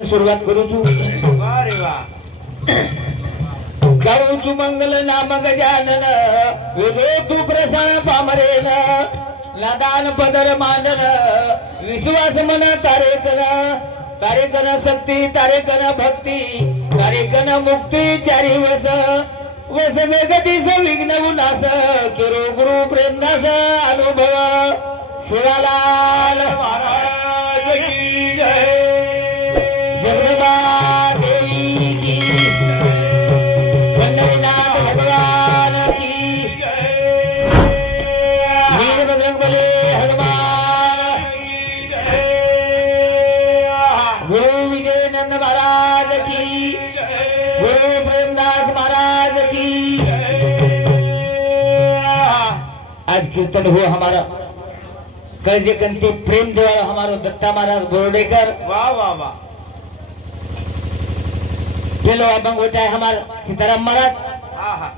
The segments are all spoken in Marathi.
सुरुवात करू तू वारे वा गाऊ तू मंगल नाम गजानन वेदो तू प्रसन्न पामरेन नादान पदर मांडन विश्वास मन तारेकन शक्ती तारेकन भक्ती तारेकन मुक्ती चारी वस वेगतीस विघ्न उल्हास सुरू गुरु प्रेमदास अनुभव शिवालाल महाराज की जय जगदंबा देवी की वल्लभनाथ भगवान की वीर बजरंगबली हनुमान गुरु विजयनंद महाराज की गुरु प्रेमदास महाराज की आज कीर्तन हुआ हमारा कर्ज कंती प्रेम देवा हमारो दत्ता महाराज बोर्डेकर वाह वाह वाह पेलो अभंग होता है हमारा सीताराम महाराज आहा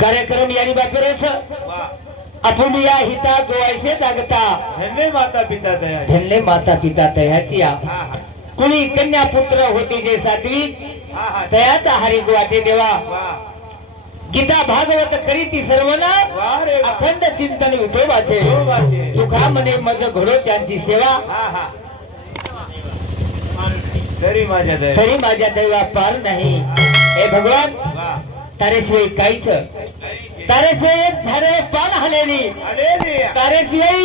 कार्यक्रम यानी बापेरोच वाह आपण या हिता गोवायसे जागता धन्य माता पिता तयार धन्य माता पिता तयाची आहा कुणी कन्या पुत्र होती जे सात्वी आहा तयाचा हरी गोवाटे देवा वाह गीता भागवत करी ती सर्वना वाह रे वाह अखंड चिंतन विठोबाचे हो बाजे सुखा मने मज घडो त्यांची सेवा आहा तरी माझ्या दया तरी माझ्या दैवा पार नाही हे भगवान वाह तारेशिवाय काहीच तारेशिवाय एक झाडे पान हलेली अरे रे तारेशिवाय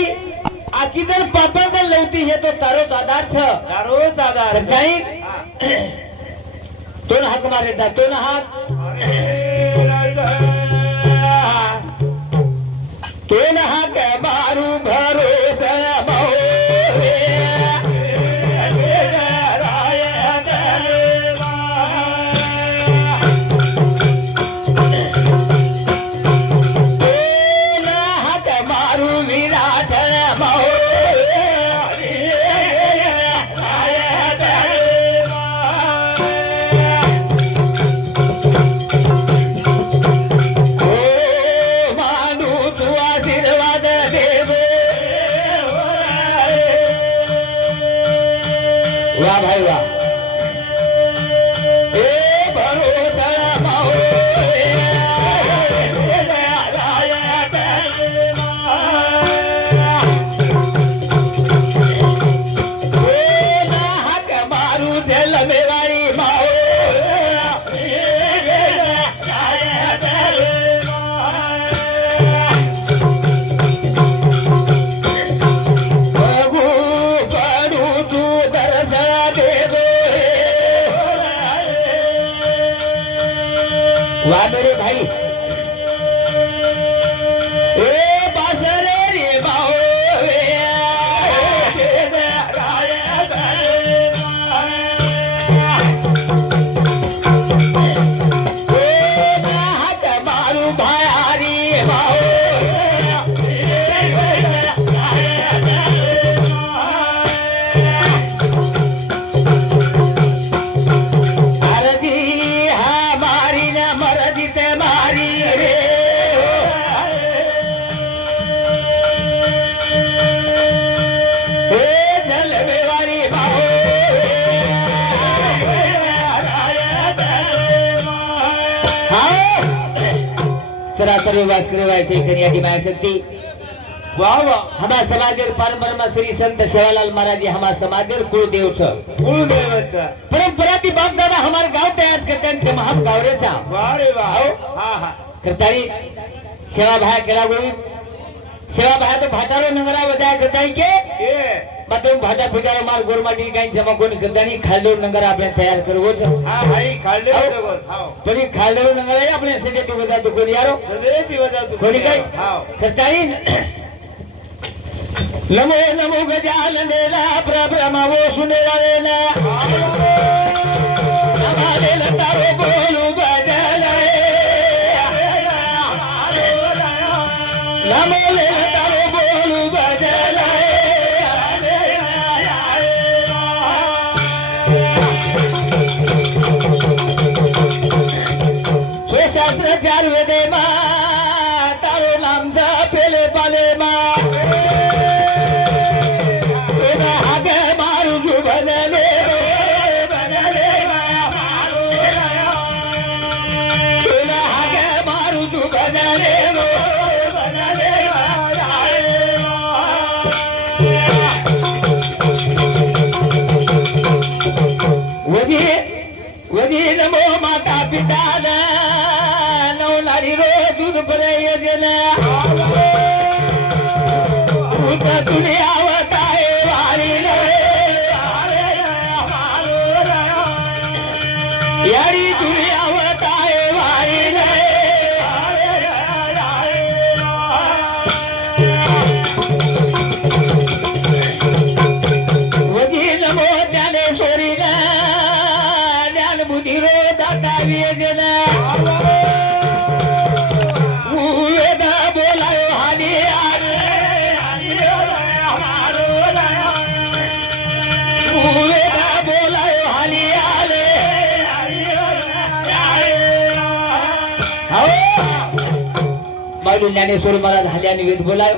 आकी जर पापा जर लवती हे तो तारो दादार्थ दारो दादा तर काही दोन हाक मारे दोन हात दोन हाक मारू भरोसा वाह भाई वाह ए भरोसा माओ हाक मारू दिल मेवारी माओ वाह मेरे भाई ए बासरे रे बाओ हाथ मारू भारी बाओ सरासरी वास करवायचे कन्यादी माया शक्ती वाह वाह हमारा समाजेर परब्रह्म श्री संत सेवालाल महाराज हमारा समाजेर कुलदेव छ कुलदेवता परंपरा ती बाप दादा हमारे गाव तयार करते ते महान गावरेचा वाह रे वाह आओ। हा हा करतारी सेवा भाया केला गोळी सेवा भाया तो भाटारो नंगरा वजाय करताई के ए मात्र भाटा फिटारो माल गोरमाटी काही जमा कोण करतानी खालदो नंगर आपले तयार करवो छ हा भाई खाल्ले आओ। बरोबर हाव तरी खालदो नंगर आपले सेजेटी वजा तो कोणी यारो सदे दिवसा तू कोणी काय हाव करताई नमो नमो गजाननेला प्रभ्रमवो सुनेला नमाले लतारो बोलू बजले नमाले लतारो बोलू बजले शास्त्र चार वेदे मा तारो नाम जपेले पाले मा हागे मारू बदले वजी नमो माता पिता नवनारी रो दूध प्रयोजन भूत दुनिया वताए वारी यारी दुनिया वताए वारी वजी नमो ज्ञानेश्वरी ज्ञान बुद्धी रो दाता वियोजन वेद बोलायो हानी वेद बोलायो हानी आले माऊली ज्ञानेश्वर महाराज हाल्याने वेद बोलायो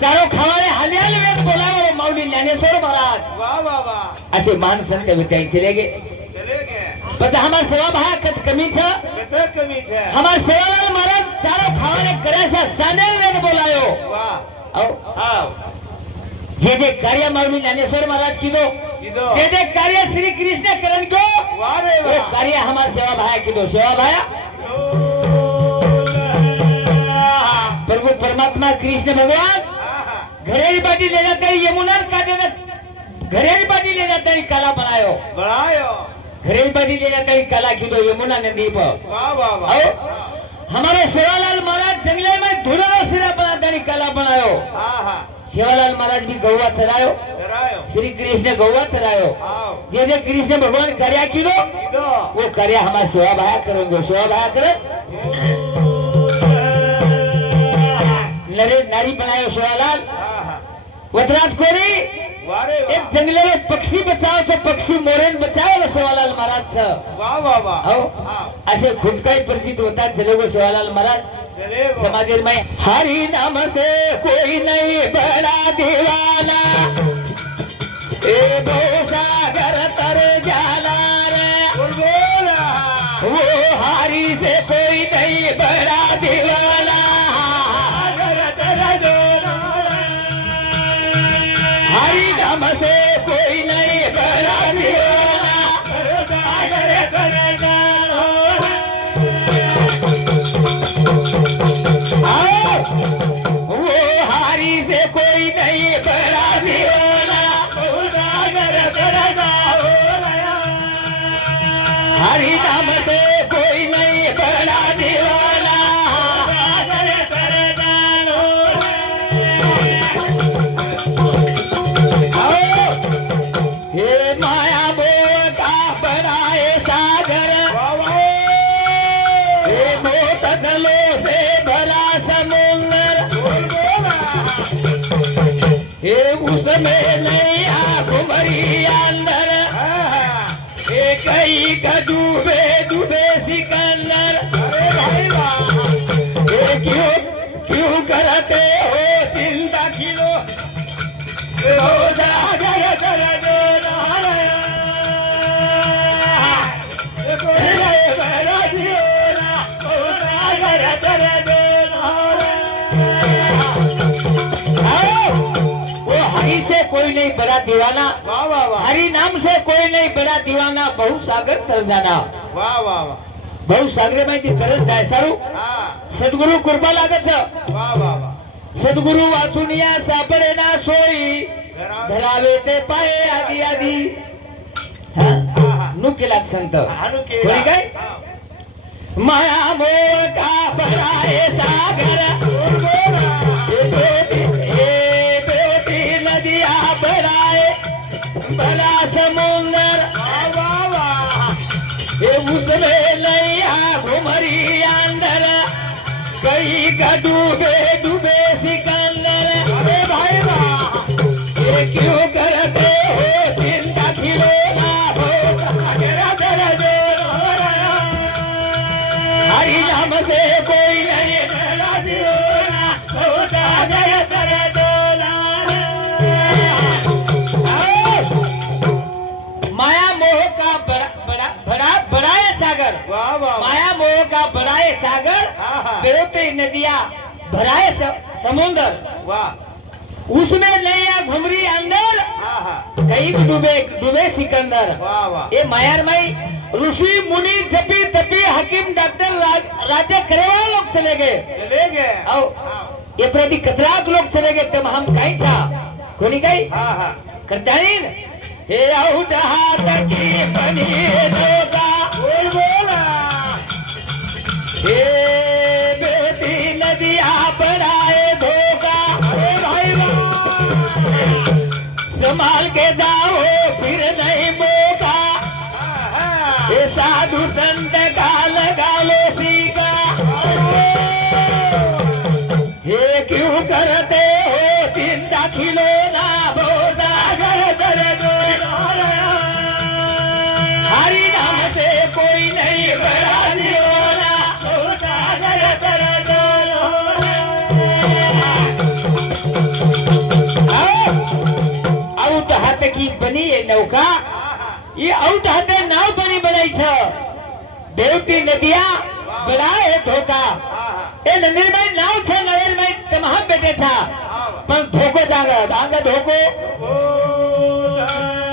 चारो खावाले हाल्याने वेद बोलायो माऊली ज्ञानेश्वर महाराज वाह वाह वाह असे महान संत विचार चले गए चले गए पण हमार सेवा भा कमी था कितना कमी है हमार सेवालाल महाराज चारो खावाले कराशा साने वेद बोलायो वाह औ आओ जे जे कार्य माऊली ज्ञानेश्वर महाराज कीधो किदो जे जे कार्य श्री कृष्ण करन को वाह रे वो वाह कार्य हमार सेवा भाया कीधो सेवा भाया प्रभु परमात्मा कृष्ण भगवान घरेली बाटी ले जाते ही यमुना काटे घरेली बाटी ले जाते ही कला बनायो बढ़ायो घरेली बाटी ले जाते ही कला कीधो यमुना नदी पर वाह वाह वाह आओ हमारे सेवालाल महाराज जंगले में धुरा सिरा बनाते ही कला बनायो हाँ हाँ सेवालाल महाराज भी गौवा थरायो करायो श्री कृष्ण गौवा थरायो आओ जे जे कृष्ण भगवान कार्य कीधो किदो वो कार्य हमारे सेवा भाया करेंगे सेवा भाया करे नरे नारी बनायो सेवालाल हाँ हाँ वतरात कोरी वाह रे एक जंगले में पक्षी बचाओ तो पक्षी मोरेन बचाओ ना सेवालाल महाराज छ वाह वाह वाह हो हाँ असे खूप काही प्रतीत होतात चले गो सेवालाल महाराज चले गो समाज में हरि नाम से कोई नहीं बड़ा दीवाना ए दो सागर तर जाला रे बोल बोला वो हरि से कोई नहीं बड़ा दीवाना हरि नाम से कोई नहीं बड़ा दीवाना आओ, वो हरि से कोई नहीं बड़ा दीवाना हरि नाम से कोई नहीं बड़ा दीवाना आओ, हे माया मोह का बनाए सागर वाह वाह हे मोह कदलों से भरा समुंदर बोल बोला हे उसमें नहीं घुमरी अंदर हे कई का डूबे डूबे सिकंदर अरे भाई वाह हे क्यों क्यों करते हो चिंता किलो हो सागर कर दो वो हरि से कोई नहीं बड़ा दीवाना वाह वाह वाह हरि नाम से कोई नहीं बड़ा दीवाना बहु सागर तर जाना वाह वाह वाह बहु सागरे माहिती तरच जाय सारू हाँ सद्गुरु कृपा लागत वाह वाह वाह सद्गुरु वाचुनिया सापडे ना सोई घरावर धरावे ते पाये आधी आधी हा? नु केला संत हाणू कोणी केला काय माया मोह का बनाए सागर हे बेटी नदिया बनाए बड़ा समुंदर वाह वाह वाह हे उसमें नैया घुमरी अंदर कई का डूबे डूबे सिकंदर अरे भाई वाह ये क्यों करते हो चिंता खिलौना हो सागरा दर दो हरि नाम से कोई नहीं बड़ा दीवाना हो सागर दर दो माया मोह का बड़ाए सागर वाह वाह माया मोह का बड़ाए सागर हाँ हाँ देवते नदियां भराए समुंदर वाह उसमें नैया घुमरी अंदर हाँ हाँ कई डूबे डूबे सिकंदर वाह वाह ये मायार माई ऋषि मुनि जपी तपी हकीम डॉक्टर राज्य करे वाले लोग चले गए चले गए और ये प्रति कतराक लोग चले गए तब हम कहीं था कोनी गई हाँ हाँ करतानीन हे औडहात की बनी दोगा बोल बोला हे बेटी नदिया बढ़ाए धोगा अरे भाई वाह संभाल के जाओ फिर नहीं मौका हे साधु संत का लगा लो सीका हे क्यों करते हो चिंता खिलौना बोधा हरि नाम से कोई नहीं बड़ा दियोना आउट हाथ की बनी है नौका ये आउट हाथ नाव बनी बनाई था देवती नदिया बड़ा है धोखा ए नंदिल भाई नाव था नरेल भाई तमाम बैठे था पर धोखो दांगा धोखो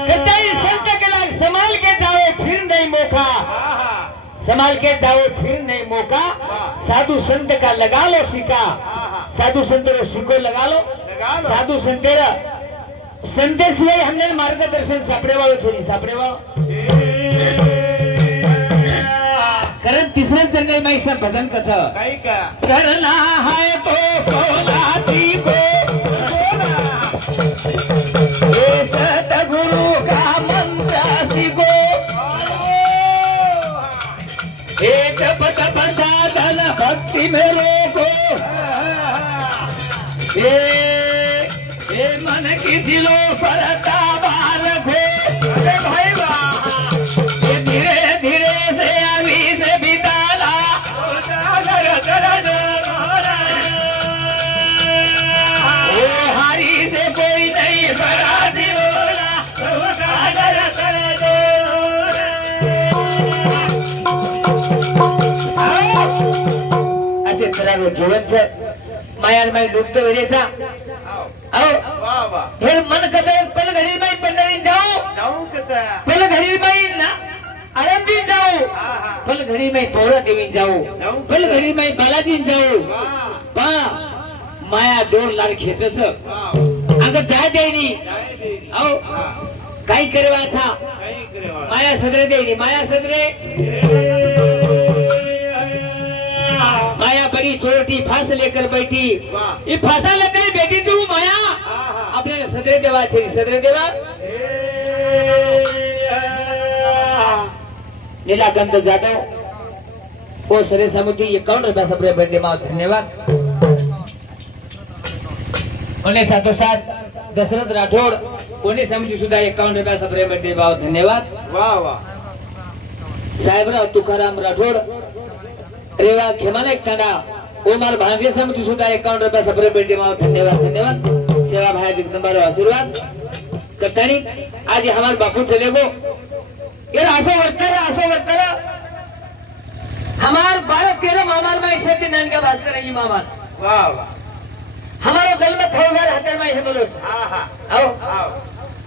कतई संत के लाग संभाल के जाओ फिर नहीं मौका संभाल के जाओ फिर नहीं मौका साधु संत का लगा लो सिक्का साधु संत रो सिक्को लगा लो साधु संतेरा संते सिवाय हमने मार्गदर्शन सापडे वाळो थोडी सापडे वाळो कारण तिसऱ्या जंगल में इसका भजन कथा काही का करना है तो कोलाती को ये सतगुरु का मंत्र सीखो एक पद साधन भक्ति में रोको ये मन की दिलों पर ताबार रखो अरे भाई वाह ये धीरे धीरे से अभी से बिताला ये हारी से कोई नहीं बड़ा दियोला असे तरह जीवन से माया में डूबते हुए था आओ वाह वाह फिर मन कहते पल घड़ी में पंडरी जाओ जाऊ कसा पल घड़ी में ना आरंभी जाओ हाँ हाँ पल घड़ी में पौरा देवी जाओ पल घड़ी में बालाजी जाओ वाह पा माया दोर लाड खेतस वाह अगर जाय देनी जाय दे आओ हाँ काही करवा था काही करे वाह माया सदरे देनी माया सदरे माया बड़ी चोरटी फांस लेकर बैठी वाह ये फांसा लेकर बैठी तू माया हाँ हाँ अपने सदरे देवा थे सदरे देवा नीलाकांत जाधव को सरे समुची 51 रुपया सप्रे बर्थडे में धन्यवाद उन्हें साथों साथ दशरथ राठौड़ उन्हें समुची सुधा 51 रुपया सप्रे बर्थडे में धन्यवाद वाह वाह साहेबराव तुकाराम राठौड़ रेवा खेमाने कांडा ओमार भांजे समिति सुधा 51 रुपया सप्रे बर्थडे में धन्यवाद धन्यवाद सेवा भाई जगदंबारो आशीर्वाद कतानी आज हमारे बापू चले गो ये आसो वर्कर हमार 12-13 मामार में ऐसे के नान का बात करेंगे मामा वाह वाह हमारा गल में थोड़ा हतर में ऐसे बोलो हाँ हाँ आओ आओ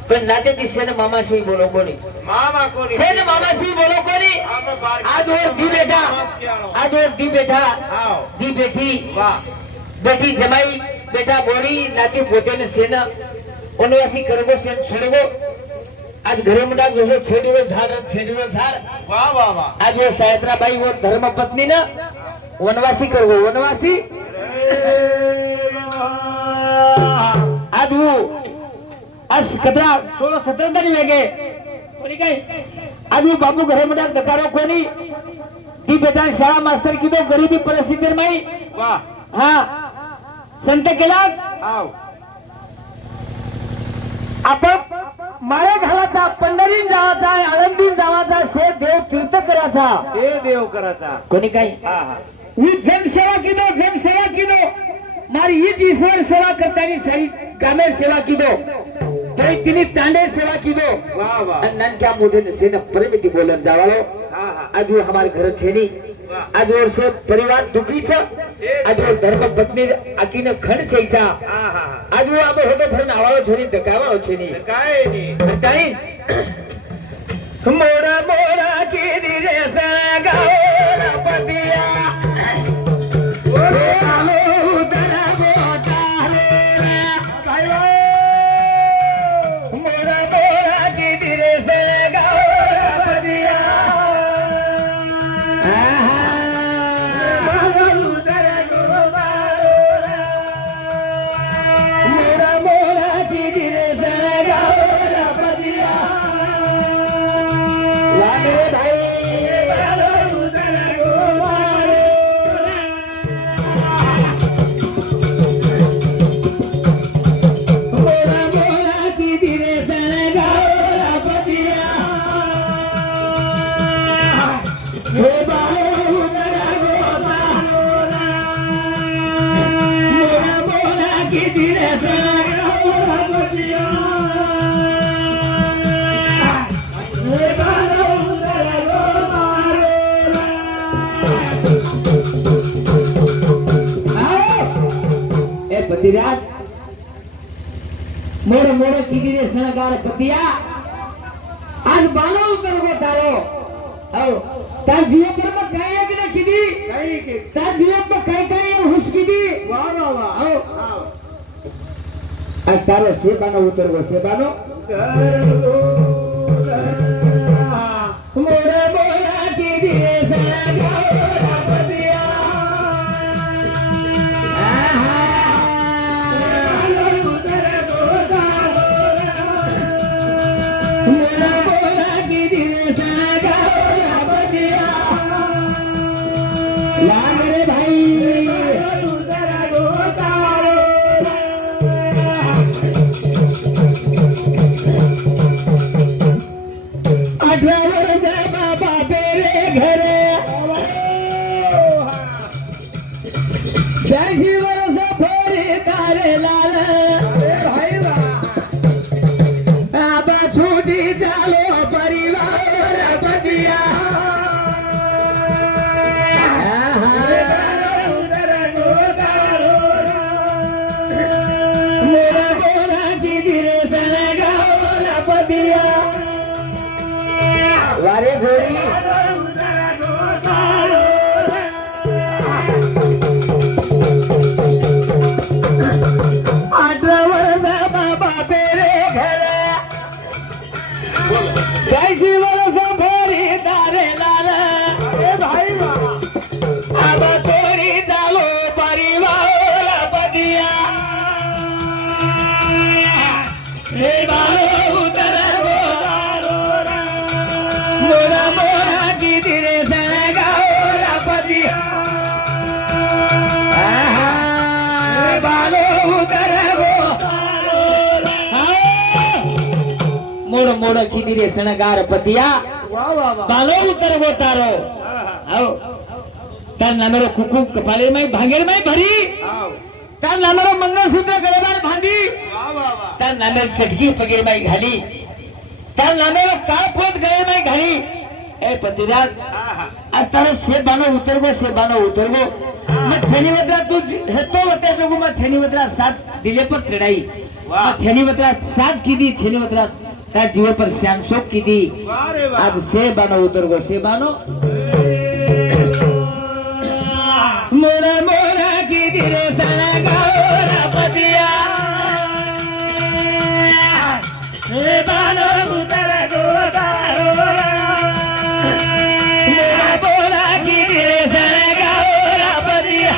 पर नाते ती सेन मामा से ही बोलो कोनी मामा को नहीं सेन मामा से ही बोलो कोनी हमें बार आज और दी बेटा आज और दी बेटा आओ दी बेटी वाह बेटी जमाई बेटा बोड़ी नाती पोते ने सेन उनवासी करगो सेन छड़गो आज घरे मुंडा जो छेड़ीरो झार वाह वाह वाह आज वो सायत्रा बाई वो धर्म पत्नी ना वनवासी करगो वनवासी आज वो आज कतरा 16-17 तरी वेगे कोणी काय आज वो बाबू घरे मुंडा दकारो कोणी ती बेटा शाळा मास्तर की दो गरीबी परिस्थिती माई वाह हाँ संत केला आओ आपण माळे घालाचा पंढरीन जावाचा आळंदीन जावाचा से देव तीर्थ कराचा ते देव कराचा कोणी काय हाँ हाँ ही जनसेवा की दो मारी हीच ईश्वर सेवा करतानी सारी गामेर सेवा की दो तरी तिने तांडे सेवा की दो वाह वाह आणि नानक्या मोठे सेना परमिती बोलन जावालो हाँ हाँ आज वो हमारे घर छेनी आज और से परिवार दुखी छ आज और धर्म पत्नी आकीने खंड छईचा हाँ हाँ आज वो आबो होतो फरन आवाळो छोरी दकावाळो छेनी काय नहीं बताई मोरा मोरा की પતિરાજ મોડો મોડો કીધી રે શણગાર પતિયા આજ બાનો ઉતરવો તારો આવ તાર જીવ પર માં કાયા કે કીધી કઈ કે તાર જીવ પર કઈ કઈ હુશ કીધી વાહ વાહ વાહ આવ આ તારો સેબાનો ઉતરવો સેબાનો મોડો મોડો કીધી રે શણગાર પતિયા વારે ઘોડી મોડો મોડો કીધી રે શણગાર પતિયા વાહ વાહ વાહ બાલો ઉતરવો તારો આવ તાર નામેરો કુકુ કપાલે માં ભાંગેર માં ભરી આવ તાર નામેરો મંગળસૂત્ર ગળેમાં બાંધી વાહ વાહ વાહ તાર નામેર ચટકી પગેર માં ઘાલી તાર નામેરો કાપોત ગળે માં ઘાલી એ પતિરાજ આ તારો શેબાનો ઉતરવો मैं छेनी वतरा तू हेतो वते लोगों में छेनी वतरा साथ दिले पर चढ़ाई वाह छेनी वतरा साथ की दी छेनी वतरा तार जीव पर श्याम शोक की दी वाह रे वाह आज से बानो मोरा मोरा की दी रे सनगारा पतिया से बानो उतर गो तारो मोरा मोरा की दी रे सनगारा पतिया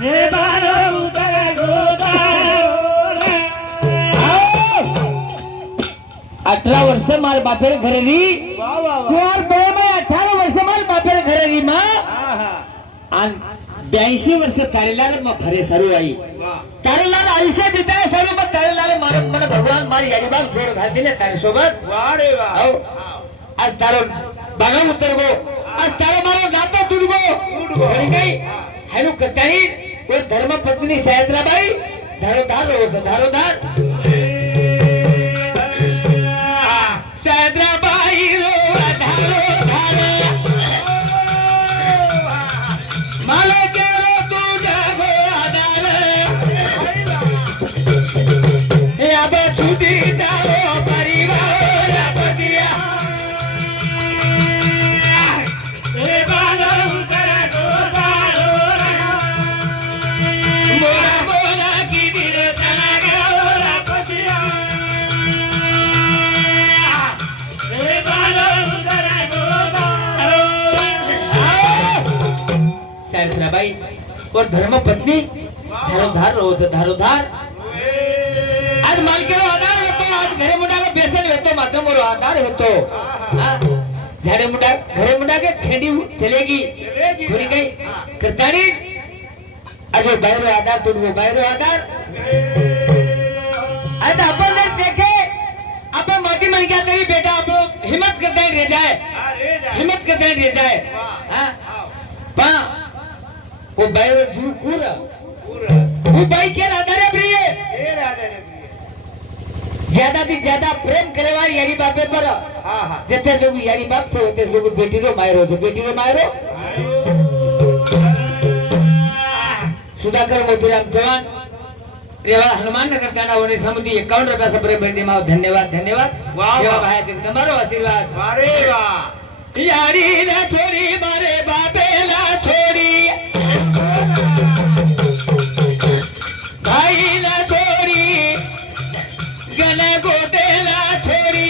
से बानो उतर गो तारो 18 वर्ष मार बापेर घरेली वाह वाह वाह कुवार बे में 18 वर्ष मार बापेर घरेली मां आन 82 वर्ष कारेलाल में फरे सरू आई कारेलाल आयुष्य बिताए सरू में कारेलाल मारे मन भगवान मारी यारीबाग जोड़ घाल दिले तारे सोबत वाह रे वाह आओ आज तारो बागा उतर गो आज तारो मारो गाता टूट गो भरी गई हेनु कटाई वो धर्म पत्नी सैयदराबाई धारोधार हो धारोधार सैयदराबाई रो धारोधार माले के रो तू जागो आधार ए अबे छुटी जाओ परिवार पतिया ए बालो उतर गो बालो मोरा मोरा की दिल तना गो पतिया ए बालो उतर गो बालो सैयदराबाई और धर्म पत्नी धारोधार रोज धारोधार आज मालकेरो आधार होतो आज घरे मोठा બેસન વેતો માત્ર મોરો આધાર હતો હા झाड़े मुंडा घरे मुंडा के छेड़ी चलेगी पूरी गई करतानी अजो बायरो आधार तुम वो बायरो आधार आज अपन ने देखे अपन मोटी मन क्या करी बेटा आप लोग हिम्मत करते हैं रह जाए हिम्मत करते हैं रह जाए हाँ पा वो बायरो जीव पूरा वो बाई क्या आधार है प्रिय ज्यादा थी ज्यादा प्रेम करे वाली यारी बापे पर जैसे लोग यारी बाप थे होते लोग बेटी रो मायरो तो बेटी रो मायरो सुधाकर मोतीराम चौहान रेवा हनुमान नगर थाना होने समुद्री 51 रुपया सब्रे बेटी माओ धन्यवाद धन्यवाद सेवा भाई दिन तुम्हारो आशीर्वाद वारे वाह यारी ला छोरी मारे बापे ला छोरी भाई ला छोरी गले गोटेला छोरी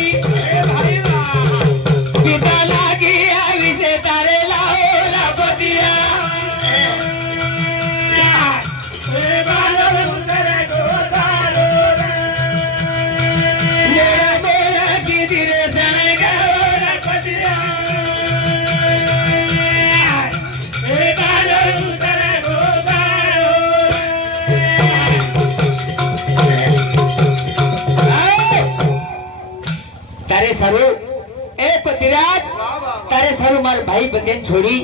पिता लागी आवी से तारे लाओ ला बदिया मेरा बोला की धीरे जाने का ला बदिया तारे सारू ए पतिराज तारे सारू मार भाई बंदेन छोड़ी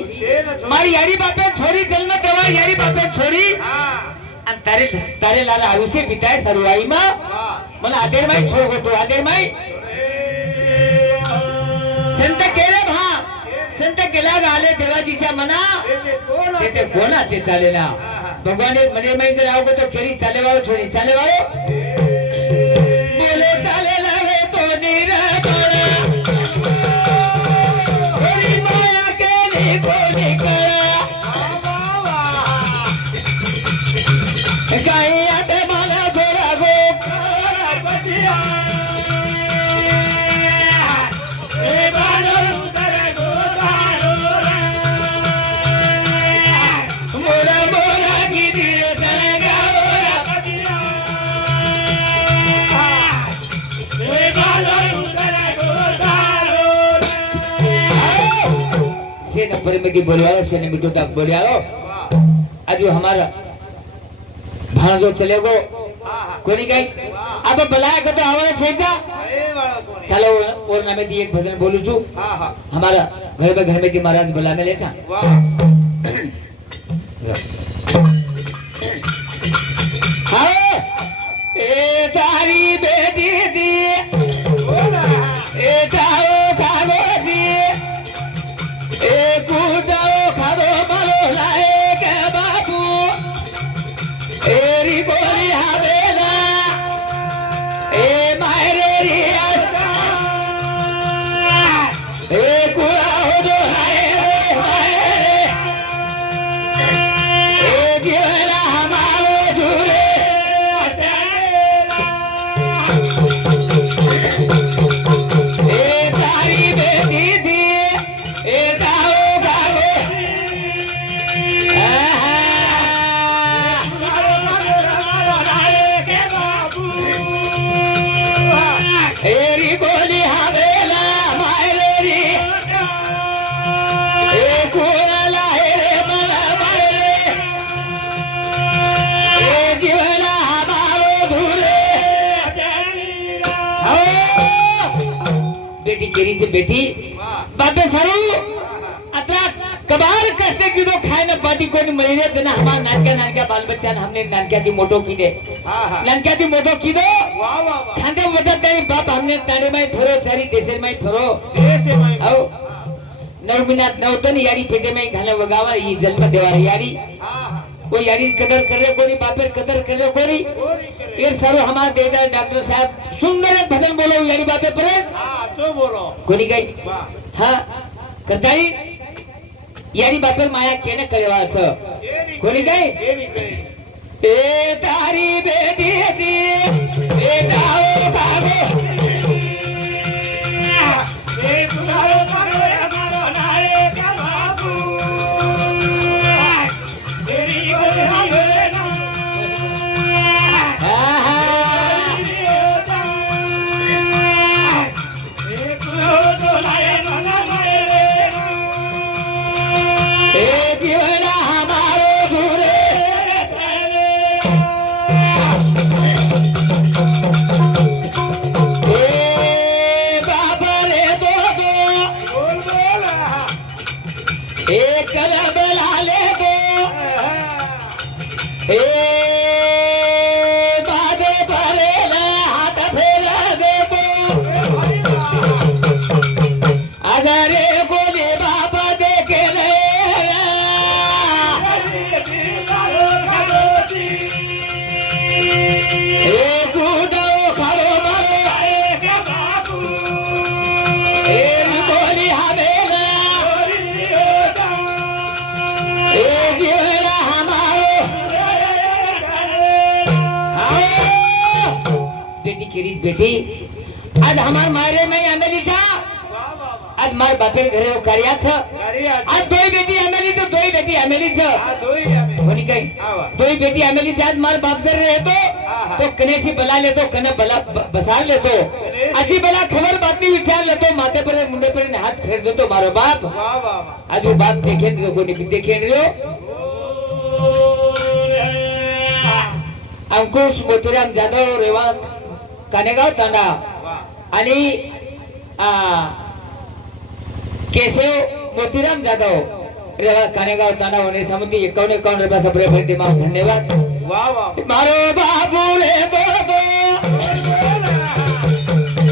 मारी यारी बापे छोड़ी दिल में देवा यारी बापे छोड़ी आणि तारे तारे लाला आयुष्य बिताय सरुवाई मा मला आदेर माई छोड़ तो आदेर माई संत केले भा संत केला गाले देवाजीच्या मना ते कोणाचे चालेला भगवान मने माई जर आओगे तो केरी चाले वालो छोड़ी चाले वालो बोले चाले लागे तो नीरा नंबर में की बोलियालो शनि मिटो तक बोलियालो आज हमारा भाना जो चलेगो कोनी गई अब बुलाया को तो हमारा छेजा चलो और नामे दी एक भजन बोलू छु हमारा घर में की महाराज बुला में लेता हाँ ए तारी बेटी दी ए जाओ खानो दी ए कूदाओ खादो मारो लाए के बाबू एरी बोली हावेला ए मायरे रिया ए कुआ हो जो लाए मायरे ए गिरा हमारे झूले ए तारी बेटी दी ए एरी बोली हावेला मायरी ए कुला हेरे मला मायरे ए जीवना हमारो धुरे हो बेटी केरी से बेटी बाबे सरू अतरा कबार कष्ट की तो खाए ना पाटी कोणी मरीने तेना हमार नानक्या बाल बच्चा हमने नानक्या दी मोटो की दे नानक्या दी मोटो की दो खांदे वजत नहीं बाप हमने ताड़े में थोरो सारी देशे में थोरो आओ 9 मिनट 9 तन यारी पेटे में घाले वगावा ये जन्म देवा यारी वो यारी कदर करे कोनी बापेर कदर करे कोनी ये सारो हमार देदा डॉक्टर साहब सुंदर भजन बोलो यारी बापे पर हां तो बोलो कोनी गई हां कताई यारी बापेर माया केने करेवा छ कोनी गई ए तारी बेटी दी ए गाओ गाओ ए सुनाओ मारो हमारो नारे का बाबू मेरी गोरी ना एक रब लाले दो ए बाबे भरेला हात फेला देतो अगरे बोले बाबा देखे रे ए कूदो खरो मारो ए गोली हवेला ए जीवरा हमारो बेटी किरीत बेटी आज हमार मारे में आमेली था आज मार बापेर घरे वो कार्या था आज दोई बेटी आमेली तो दोई बेटी आमेली था होनी कहीं दोई बेटी आमेली था आज मार बाप घर रहे तो कने सी बला ले तो कने बला बसार ले तो अजी बला खबर बातनी विचार ले तो माथे पर मुंडे पर हाथ फेर दो तो मारो बाप आज वो बाप देखे तो कोनी भी देखे रे अंकुश मोतीराम जाधव रेवा कानेगाव तांडा आणि केशव मोतीराम जाधव रेवा कानेगाव तांडा होने समिति 51 रुपया सप्रे भरती मां धन्यवाद मारो बाबू रे बोलो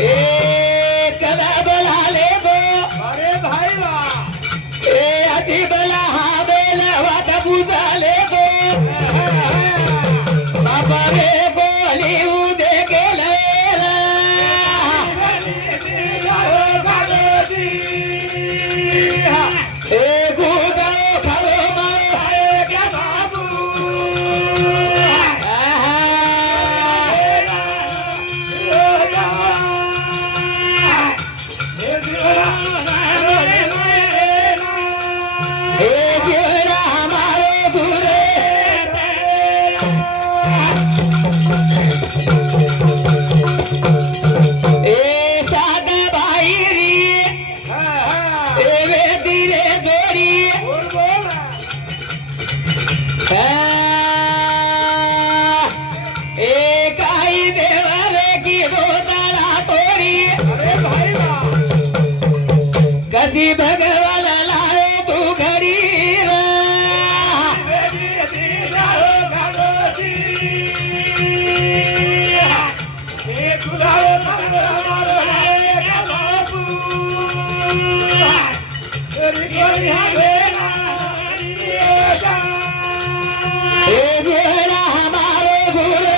ए कदा बला ले दो अरे भाई वाह ए अति बला हा बेला वाट बुझा ले दो बाबा रे बोली उदे गेले ए गुदा खरो मारो ए जीवरा हमारे गुरे ए सादा भाई ए बेटी रे गोरी ए काई देवारे की गोदाला तोरी अरे भाई वाह कदी भगवान लाए तू घरी ए जेरा हमारे गुरे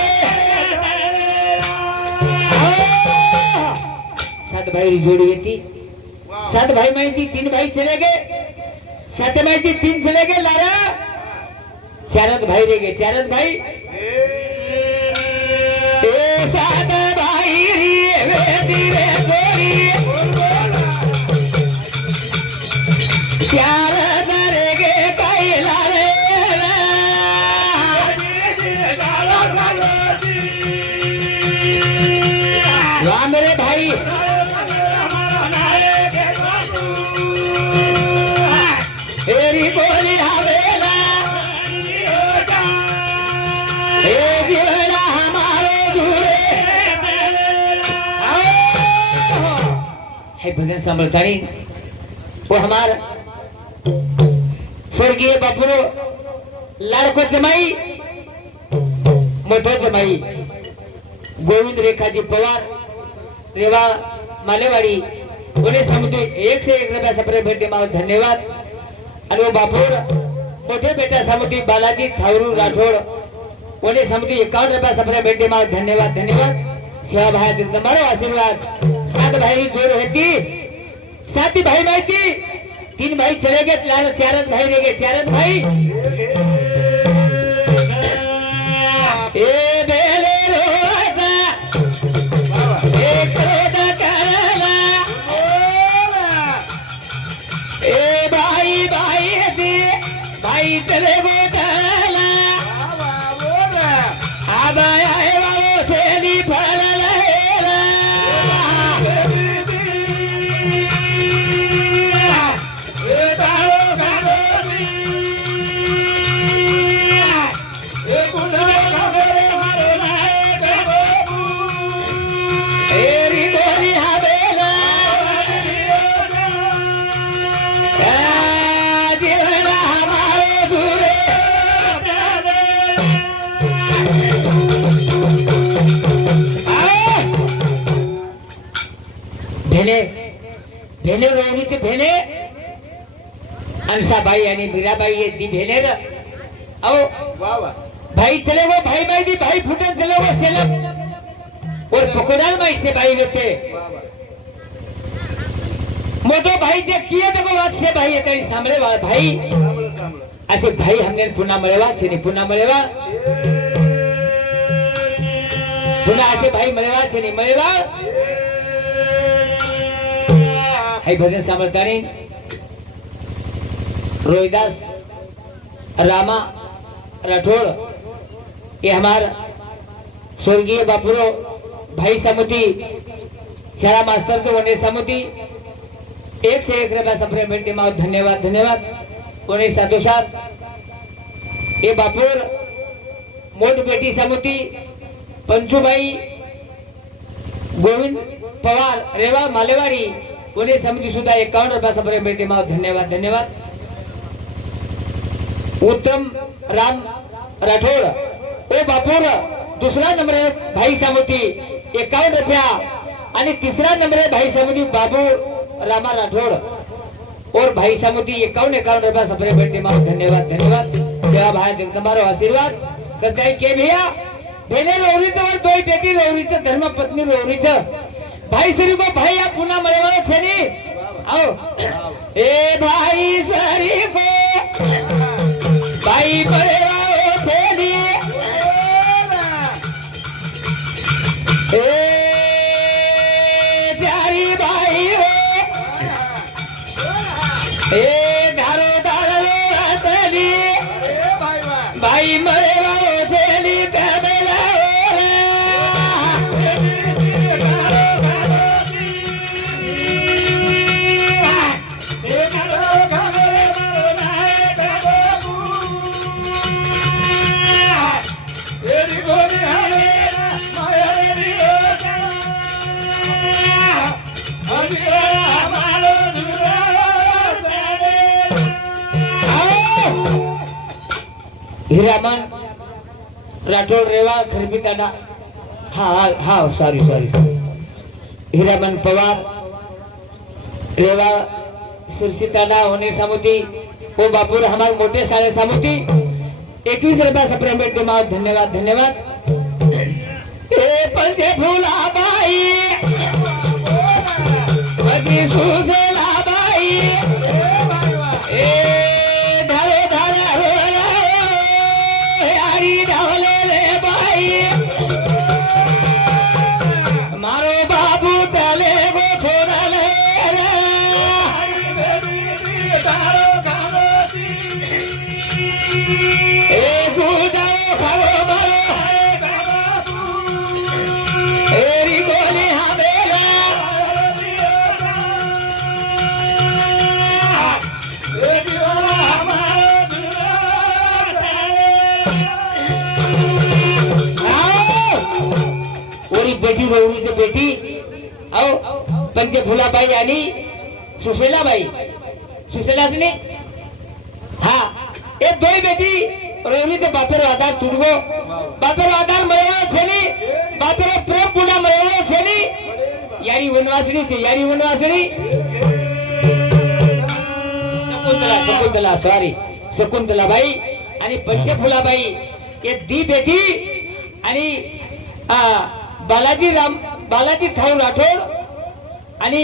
सात भाई जोड़ी थी सात भाई में थी 3 भाई चले गए 7 में थी 3 चले गए लारा चारत भाई रह गए चारत भाई ए सात भाई रे धीरे गोरी चारत रह गए काई लारे वाह मेरे भाई तेरी बोली हवेला ए जीवरा हमारे दूरे है भजन संभलतानी वो हमार स्वर्गीय बापुरो लाड़को जमाई मोटो जमाई गोविंद रेखाजी पवार रेवा मालेवाड़ी उन्हें समिति 1 से 1 रुपया सप्रे भेटे माव धन्यवाद आणि वो बापूर मोठे बेटा समिति बालाजी थावरू राठोड उन्हें समिति 51 रुपया सप्रे भेटे माव धन्यवाद धन्यवाद सेवा भाई तुम्हारो आशीर्वाद 7 भाई की जोड़ होती 7 भाई माहिती 3 भाई चले गए लाल 4 भाई रह गए 4 भाई ए बेले रोजा एक रोजा करला ए भाई भाई दे भाई चले गो करला अब आए वालो थेली फड़ला भेले भेले रोहिणीचे भेले अंसाबाई आणि मीराबाई ये दी भेले र आओ वाह वाह भाई चले वो भाई भाई दी भाई फुटन चले वो सेलम और पकोड़ाल भाई से भाई होते वाह वाह मोटो भाई जे किए तो बात से भाई ये कहीं सामने वाला भाई सांभळो सांभळो ऐसे भाई हमने पुन्हा मरेवा छेनी पुन्हा मरेवा पुन्हा ऐसे भाई मरेवा छेनी मरेवा हाय भजन सामर्थानी रोहिदास रामा राठौड़ ये हमार स्वर्गीय बापुरो भाई समिति शाळा मास्टर तो वने समिति एक से एक रुपया सप्लीमेंट में धन्यवाद धन्यवाद और एक साथों साथ ये बापुर मोट बेटी समिति पंचुभाई गोविंद पवार रेवा मालेवारी उन्हें समिति सुधा 51 रुपया सप्लीमेंट में धन्यवाद धन्यवाद उत्तम राम राठौड़ ओ बापुर दूसरा नंबर है भाई समिति 51 रुपया आणि तीसरा नंबर है भाई समिति बाबू रामा राठौड़ और भाई समिति 51 रुपया सप्लीमेंट में धन्यवाद धन्यवाद जय भाई जगदम्बारो आशीर्वाद करते हैं के भैया भेले रोहरी तो और दो बेटी रोहरी तो धर्म पत्नी रोहरी तो भाई श्री को भाई आप पुनः मरे वाले छे नी आओ ए भाई श्री को भाई मरे वाले छे नी ए प्यारी भाई हो ए धारो धारो हसली भाई मरे वाले छेली कबला हीरामन राठौड़ रेवा खरबी दादा हाँ हाँ सॉरी सॉरी हीरामन पवार रेवा सुरसी दादा होने समिति वो बापुर हमारे मोटे सारे समिति 21 रुपया सप्लीमेंट में धन्यवाद धन्यवाद ए पंचे फूला बाई अग्नि सुसेला बाई ए धारे धारे हो यारी ढाले ले बाई मारो बाबू डाले गो छोरा ले ए गुजारो खाओ मारो एरी गोली हमेला ओरी बेटी रोहरी से बेटी आओ पंचे फुलाबाई आणि सुशेलाबाई सुशेलासनी हाँ ये दो ही बेटी रोहरी के बापेर आधार तुडगो बापेर आधार मरेवा छेली बापेर प्रेम पुन्हा मरेवा छेली यारी वनवासनी थी यारी वनवासनी शकुंतला शकुंतला सॉरी शकुंतलाबाई आणि पंचे फुलाबाई ये दी बेटी आणि बालाजी थाऊ राठौड़ आणि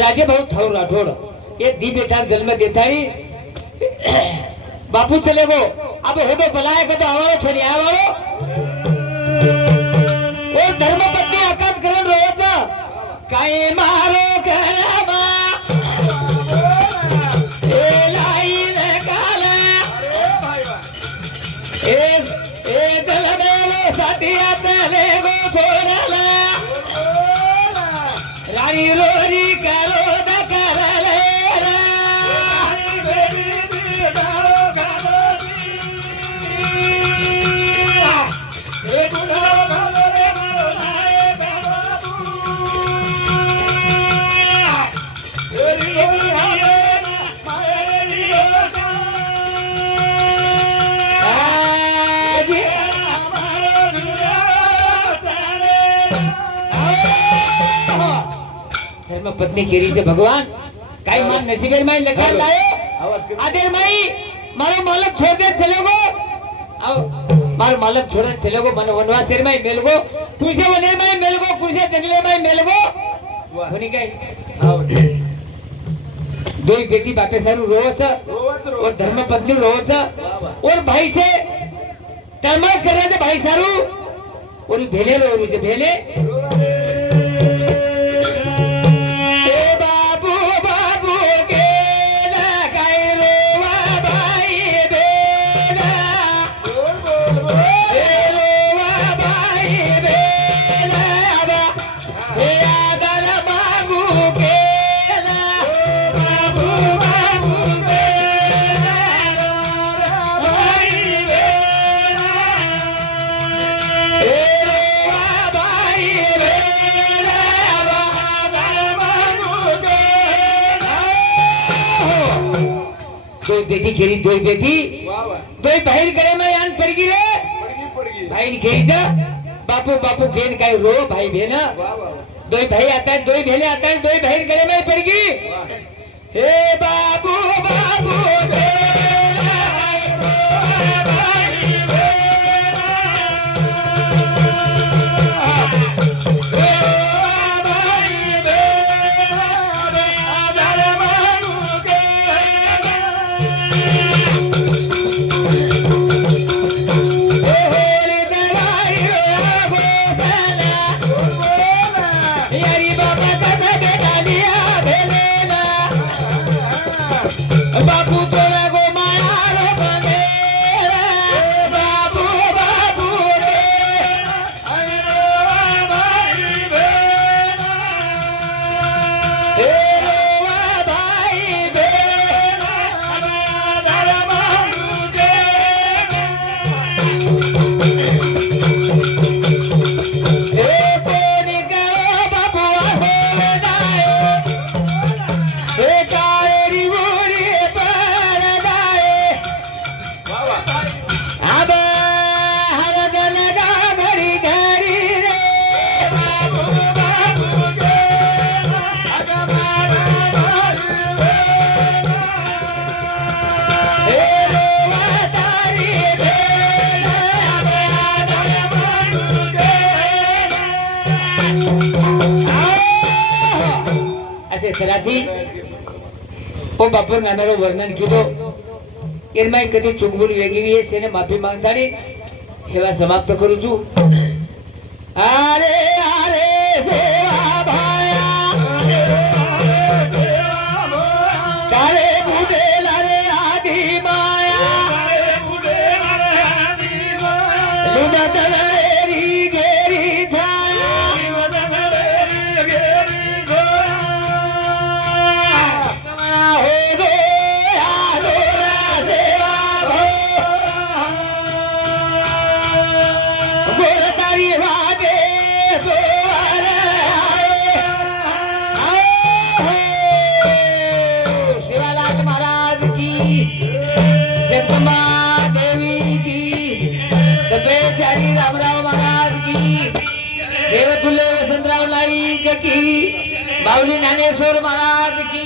राजेभाऊ थाऊ राठौड़ ये दी बेटा जन्म देतानी बापू चले वो अब होडो बलाय को तो आवारो छोड़ी आवारो और धर्मपत्नी आकाश करण रोज काय मारो करवा ए लाई लगाला ए दलबेले साथिया तले गो छोराला रानी रोरी करो दकरले धर्म पत्नी केरी છે ભગવાન કાઈ માન નસીબે માં લખા લાયો આદેર માઈ મારો માલક છોડ દે ચલે ગો આવ મારો માલક છોડ દે ચલે ગો મને વનવાસ શેર માં મેલગો કુશે વને માં મેલગો કુશે જંગલે માં મેલગો होनी गई दो ही बेटी बापे सारू रोवत और धर्म पत्नी रोवत और भाई से तलमार कर रहे थे भाई सारू और भेले रो रही थे भेले बाबू बाबू के लगाए रोवा भाई बेला रोवा भाई बेला हे आदर बाबू के बाबू बाबू बेला भाई बेला हे रोवा भाई बेला आदर बाबू बेला दो बेटी खेली दो बेटी दो बहन गले में यान पड़ गई रे भाई ने खेली था बापू बापू बेन का रो भाई बेन दो भाई आता है दो बहने आता है दो बहन गले में पड़ गई हे बाबू बाबू बेला भाई बेला भाई बेला आदर बाबू बेला होली दवाई हो भला यारी बाबा दादा बेटा लिया भेलेला बाबू तोरा गो माया रो बनेला बाबू बाबू रे रोवा भाई बेला हे रोवा भाई बेला आदर बाबू हे कोनी करो बाबुआ हो जाए हे कायरी उड़ी पर जाए अब हर गल गा घड़ी घड़ी रे बाबू बाबू के अगमारा हे रोवा तारी बेला आदर बाबू के असे सराठी ओ बापर नानारो वर्णन कीधो એમાં કદી ચુંગબુલ વેગી છે ને માફી માંગતાની સેવા સમાપ્ત કરું છું આરે આરે સેવા ભાયા તારે બુડેલા રે આદિ માયા લીડા તલરેરી ઘેરી છાયા તમારા હો ગો આદોરા સેવા ભો ગોરતારી વાગે સોવાર આએ શિવાલાલ મહારાજ કી જગદંબા દેવી કી તપેચારી રામરાવ મહારાજ કી દેવતુલ્ય વસંતરાવ નાઈક કી બાવલી જ્ઞાનેશ્वर महाराज की